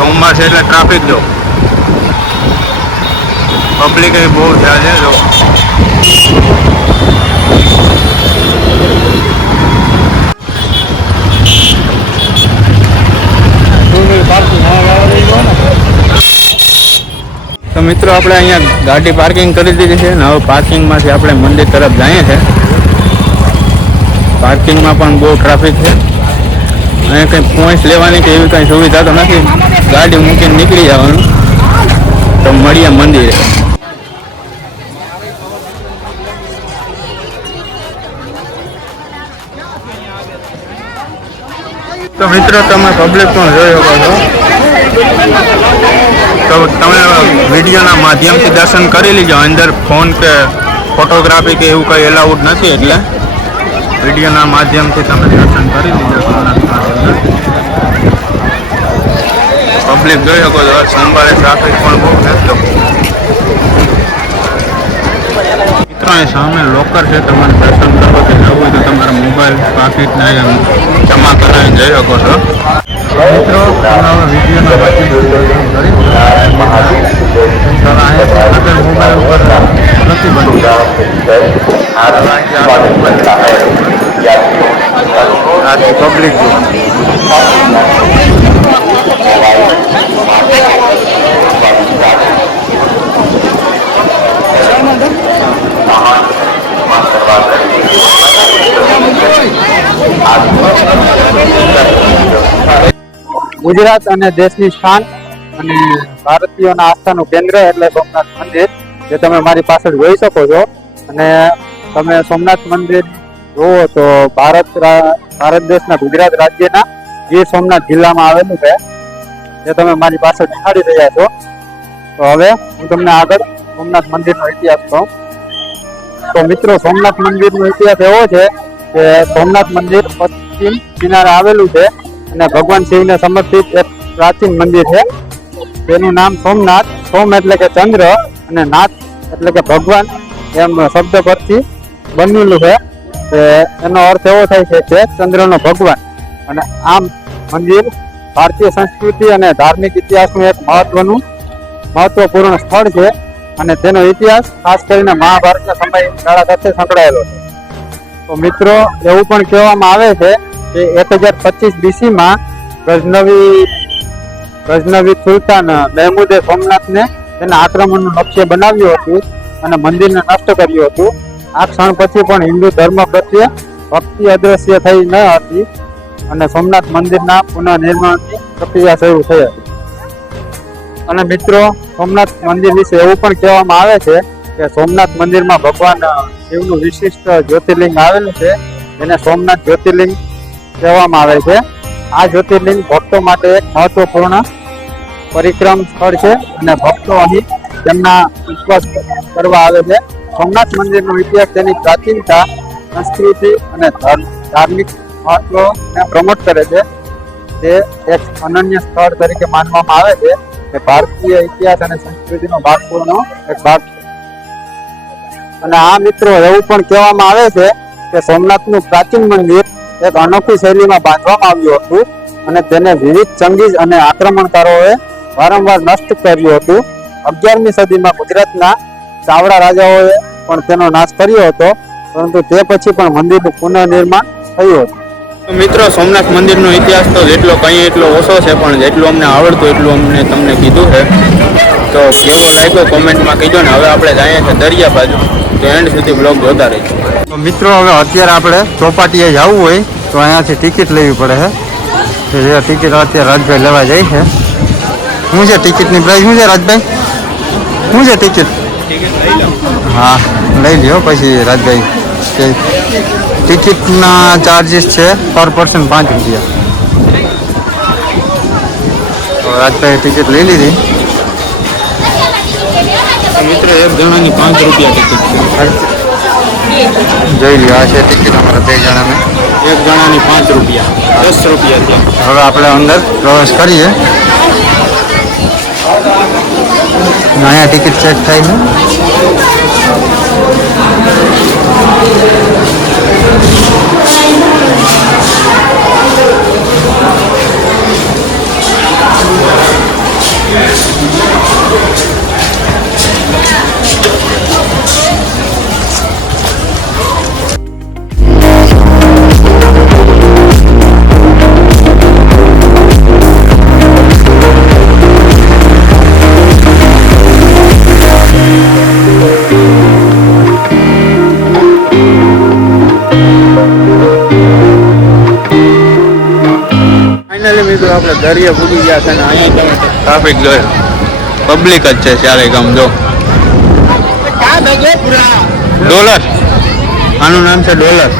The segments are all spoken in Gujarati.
સોમવાર છે એટલે ટ્રાફિક જો પબ્લિક એ બહુ થયા છે જો તો મિત્રો આપણે અહીંયા ગાડી પાર્કિંગ કરી દીધી છે ને હવે પાર્કિંગમાંથી આપણે મંદિર તરફ જઈએ છીએ. પાર્કિંગમાં પણ બહુ ટ્રાફિક છે અને કંઈ પોઈન્ટ લેવાની કે એવી કંઈ સુવિધા તો નથી. ગાડી મૂકીને નીકળી જવાનું. તો મળીએ મંદિરે. તો મિત્રો તમે પબ્લિક પણ જોઈ શકો છો. તો તમે વિડીયોના માધ્યમથી દર્શન કરી લીજો. અંદર ફોન કે ફોટોગ્રાફી કે એવું કંઈ એલાઉડ નથી એટલે વિડીયોના માધ્યમથી તમે દર્શન કરી લીજો. પબ્લિક જોઈ શકો છો. સોમવારે ટ્રાફિક પણ બહુ છે. મિત્રોની સામે લોકર છે. તમારે દર્શન કરવા કે જવું હોય તો તમારા મોબાઈલ પાકીટને જમા કરાવીને જઈ શકો છો. મિત્રો તમારા વિડીયોના માધ્યમથી દર્શન કરી મોબાઈલ ઉપર નથી બનતું. આથી પબ્લિક ગુજરાત અને દેશની શાન અને ભારતીયોના આસ્થાનું કેન્દ્ર એટલે સોમનાથ મંદિર, જે તમે મારી પાછળ જોઈ શકો છો. અને તમે સોમનાથ મંદિર જુઓ તો ભારત દેશના ગુજરાત રાજ્યના ગીર સોમનાથ જિલ્લામાં આવેલું છે, જે તમે મારી પાછળ દેખાડી રહ્યા છો. તો હવે હું તમને આગળ સોમનાથ મંદિરનો ઇતિહાસ કહું. તો મિત્રો, સોમનાથ મંદિરનો ઇતિહાસ એવો છે કે સોમનાથ મંદિર પશ્ચિમ કિનારે આવેલું છે અને ભગવાન શિવને સમર્પિત એક પ્રાચીન મંદિર છે. તેનું નામ સોમનાથ, સોમ એટલે કે ચંદ્ર અને નાથ એટલે કે ભગવાન એમ શબ્દ પરથી બનેલું છે. એનો અર્થ એવો થાય છે કે ચંદ્રનો ભગવાન. અને આમ મંદિર ભારતીય સંસ્કૃતિ અને ધાર્મિક ઇતિહાસનું એક મહત્વપૂર્ણ સ્થળ છે અને તેનો ઇતિહાસ ખાસ કરીને મહાભારતના સમયગાળા સાથે સંકળાયેલો છે. તો મિત્રો, એવું પણ કહેવામાં આવે છે કે 1025 BC-માં ગઝનવી સુલતાન મહેમૂદે સોમનાથને તેના આક્રમણનું લક્ષ્ય બનાવ્યું હતું અને મંદિરને નષ્ટ કર્યું હતું. આ ક્ષણ પછી પણ હિન્દુ ધર્મ પ્રત્યે ભક્તિ અદ્રશ્ય થઈ ન હતી અને સોમનાથ મંદિરના પુનઃનિર્માણની પ્રક્રિયા શરૂ થઈ હતી. અને મિત્રો, સોમનાથ મંદિર વિશે એવું પણ કહેવામાં આવે છે કે સોમનાથ મંદિરમાં ભગવાન શિવનું વિશિષ્ટ જ્યોતિર્લિંગ આવેલું છે, જેને સોમનાથ જ્યોતિર્લિંગ કહેવામાં આવે છે. આ જ્યોતિર્લિંગ ભક્તો માટે એક મહત્વપૂર્ણ પરિક્રમ સ્થળ છે અને ભક્તો અહીં તેમના ઉપવાસ કરવા આવે છે. સોમનાથ મંદિરનો ઇતિહાસ તેની પ્રાચીનતા, સંસ્કૃતિ અને ધાર્મિક મહત્વને પ્રમોટ કરે છે. તે એક અનન્ય સ્થળ તરીકે માનવામાં આવે છે કે ભારતીય ઇતિહાસ અને સંસ્કૃતિનો ભાગનો એક ભાગ છે. અને આ મિત્રો, એવું પણ કહેવામાં આવે છે કે સોમનાથનું પ્રાચીન મંદિર એક અનોખી શૈલીમાં બાંધવામાં આવ્યું હતું અને તેને વિવિધ ચંગીઝ અને આક્રમણકારોએ વારંવાર નષ્ટ કર્યું હતું. 11મી સદીમાં ગુજરાતના ચાવડા રાજાઓએ પણ તેનો નાશ કર્યો હતો, પરંતુ તે પછી પણ મંદિરનું પુનઃનિર્માણ થયું હતું. મિત્રો, સોમનાથ મંદિરનો ઇતિહાસ તો જેટલો કહીએ એટલો ઓછો છે, પણ જેટલું અમને આવડતું એટલું અમને તમને કીધું છે. તો કેવો લાગ્યો કોમેન્ટમાં કહીજો ને. હવે આપણે જઈએ છીએ દરિયા બાજુ, તો એન્ડ સુધી બ્લોગ જોતા રહીશું. તો મિત્રો, હવે અત્યારે આપણે ચોપાટીએ જવું હોય તો અહીંયાથી ટિકિટ લેવી પડે છે. જે ટિકિટ અત્યારે રાજભાઈ લેવા જાય છે. શું છે ટિકિટની પ્રાઇસ? શું છે રાજભાઈ? શું છે ટિકિટ? હા, લઈ લ્યો પછી રાજભાઈ. ટિકિટના ચાર્જીસ છે પર પર્સન 5 રૂપિયા. તો રાજભાઈ ટિકિટ લઈ લીધી. મિત્રો, એક જણાની 5 રૂપિયા ટિકિટ છે. જોઈ લ્યો, આ છે ટિકિટ અમારા 2 જણાને. એક જણાની 5 રૂપિયા, 10 રૂપિયા છે. હવે આપણે અંદર પ્રવેશ કરીએ. અહીંયા ટિકિટ ચેક થાય છે. દરિયે પૂરી ગયા છે ને અહીંયા તમે ટ્રાફિક જોયો, પબ્લિક જ છે ચારે ગામ. જો ડોલર, આનું નામ છે ડોલર.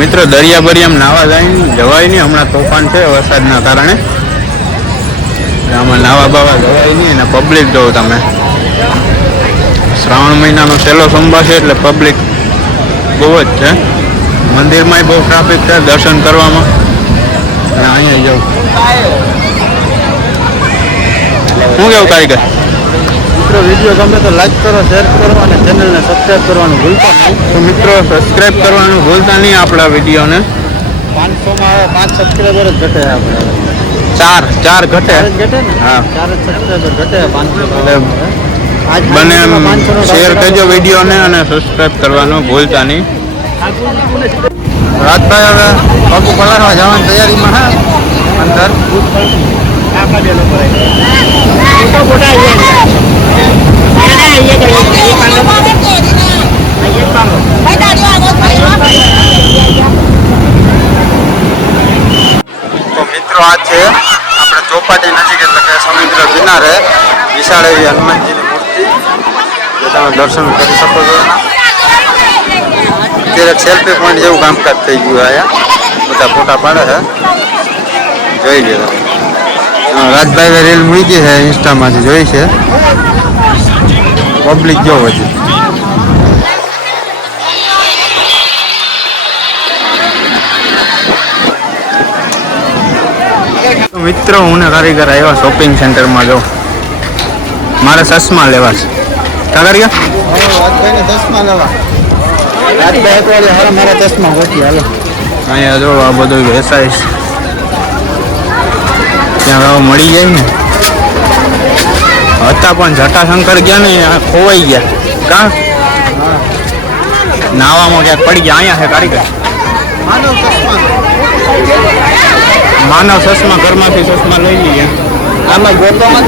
મિત્રો દરિયા બરિયામાં નાવા જવાય નહીં, હમણાં તોફાન છે વરસાદના કારણે. આમાં નાવા બાવા જવાય નહીં અને પબ્લિક જોવો તમે. શ્રાવણ મહિનાનો છેલ્લો સોમવાર છે એટલે પબ્લિક બહુ જ છે. મંદિરમાં બહુ ટ્રાફિક છે દર્શન કરવામાં. અને અહીંયા જવું શું કેવું કારીગર? મિત્રો વિડીયો ગમે તો લાઈક કરો, શેર કરો અને ચેનલને સબસ્ક્રાઈબ કરવાનું ભૂલતા નહીં. તો મિત્રો સબસ્ક્રાઈબ કરવાનું ભૂલતા નહીં આપણા વિડીયોને. 500માં 5 સબસ્ક્રાઈબર જ ઘટે આપણે. ચાર ઘટે. ઘટે ને? હા, 4 સબસ્ક્રાઈબર ઘટે 500. બને શેર કરજો વિડીયોને અને સબસ્ક્રાઈબ કરવાનું ભૂલતા નહીં. રાજભાઈ હવે પગ પલાળવા જવાની તૈયારીમાં હા અંદર. તો મિત્રો આ છે આપણે ચોપાટી નજીક એટલે કે સમુદ્ર કિનારે વિશાળ એવી હનુમાનજીની મૂર્તિ જે તમે દર્શન કરી શકો છો. અત્યારે સેલ્ફી પોઈન્ટ જેવું કામકાજ થઈ ગયું અહીંયા, બધા ફોટા પાડે છે. જોઈ લો રાજભાઈ રીલ મૂકી છે ઇન્સ્ટામાંથી, જોઈ છે પબ્લિક જો હજી. મિત્રો હું ને કારીગર આવ્યા શોપિંગ સેન્ટરમાં. જો મારે ચશ્મા લેવા છે. કારીગર રાજભાઈને ચશ્મા લેવા. રાજભાઈ એકવાર હવે મારા ચશ્મા ગોતી હાલો. અહીંયા જો આ બધું વેચાય છે, ત્યાં હવે મળી જાય ને. હતા પણ જટાશંકર ગયા ને ખોવાઈ ગયા. કા નાવામાં ક્યાંક પડી ગયા. અહીંયા છે કારીગર માનવ ચશ્મા, ઘરમાંથી ચશ્મા લઈ લઈએ. આમાં ગોતોમાં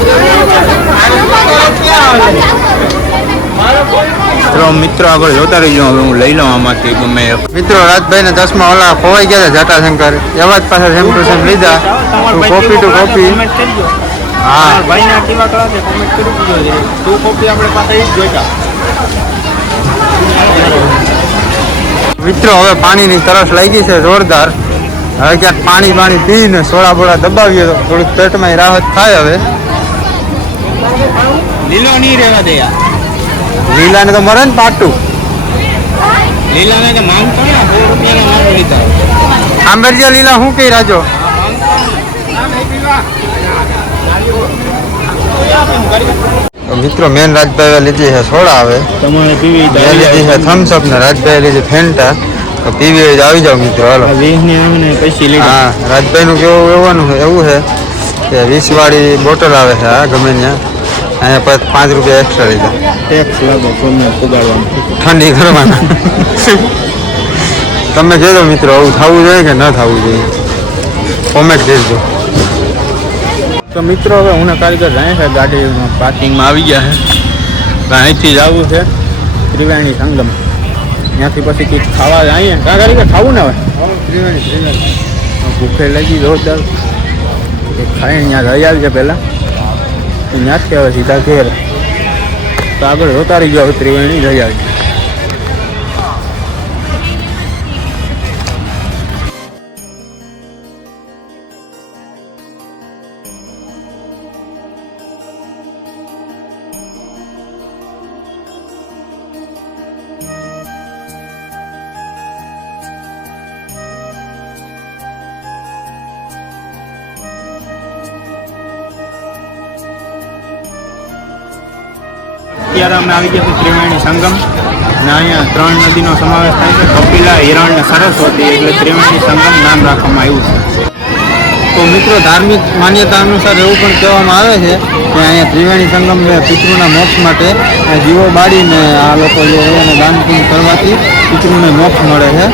તો મિત્રો આગળ જોતા રહીજો. હવે હું લઈ લઉં આમાંથી ગમે એક. મિત્રો રાજભાઈને ચશ્મા ઓલા ખોવાઈ ગયા હતા જટાશંકર, એવા જ પાછા સેમ ટુ સેમ લીધા. Copy to copy. હા ભાઈના કેવા કળા છે કોમેન્ટ કરી દીજો. ટુ કોપી આપણે પાસે જ જોઈતા. મિત્રો હવે પાણીની તરસ લાગી છે જોરદાર. હવે ક્યાંક પાણી પીને સોડા બોડા દબાવીએ તો થોડુંક પેટમાં રાહત થાય. હવે લીલો નહીં રહેવા દે યાર. લીલાને તો મરે ને પાટું. લીલાને તો માંગતો ને 100 રૂપિયાના માંગ લીધા. આંબેરજા લીલા શું કહી રાજો? મિત્રો મેન રાજભાઈ લીધી છે સોડા. હવે તમારે પીવી મેં લીધી છે થમ્સઅપ ને રાજભાઈ લીધી ફેન્ટા. તો પીવી હોય તો આવી જાઓ મિત્રો હાલો. 20 ની આવે ને પૈસા લીધા. હા રાજભાઈનું કેવું એવું છે કે 20 વાળી બોટલ આવે છે. હા ગમે ત્યાં અહીંયા પછી 5 રૂપિયા એક્સ્ટ્રા લીધા. ટેક્સ લાગો તમને પુગાડવાનું. ઠંડી કરવાના. તમે કહેજો મિત્રો આવું થવું જોઈએ કે ન થવું જોઈએ, કોમેન્ટ કરજો. તો મિત્રો હવે હું કારીગર જાય છે ગાડી પાર્કિંગમાં આવી ગયા છે. અહીંથી જવું છે ત્રિવેણી સંગમ. ત્યાંથી પછી કંઈક ખાવા જઈએ. કાં કારીગર ખાવું ને હવે ભૂખે લાગી જોરદાર. કંઈક ખાઈને ત્યાં રહી આવજે પહેલાં, ત્યાંથી હવે સીધા ઘેર. તો આગળ જોતા રહી ગયો ત્રિવેણી રહી આવજે. અત્યારે અમે આવી ગયા ત્રિવેણી સંગમ અને અહીંયા 3 નદીનો સમાવેશ થાય છે. કપિલા, હિરણ અને સરસ્વતી, એટલે ત્રિવેણી સંગમ નામ રાખવામાં આવ્યું છે. તો મિત્રો ધાર્મિક માન્યતા અનુસાર એવું પણ કહેવામાં આવે છે કે અહીંયા ત્રિવેણી સંગમ પિતૃના મોક્ષ માટે જીવો બાળીને આ લોકો જે એને દાન પુણ્ય કરવાથી પિતૃને મોક્ષ મળે છે.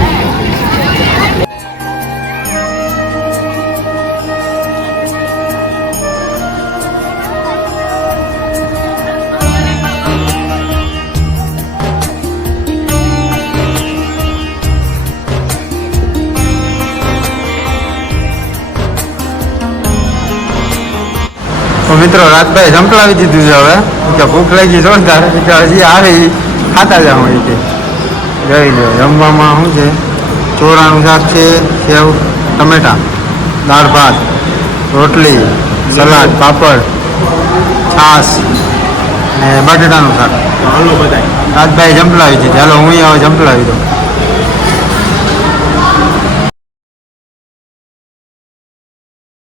તો મિત્રો રાજભાઈ સંભળાવી દીધું છે હવે કે ભૂખ લાગી જોરદાર કે હજી આવે ઈ ખાતા જાઉં એ કે જોઈ લો જમવામાં શું છે ચોરાનું શાક છે સેવ ટમેટા દાળ ભાત રોટલી સલાડ પાપડ છાશ ને બટેટાનું શાક હાલો બધાય રાજભાઈ જંપલાવી દીધી હાલો હું હવે જંપલાવી દઉં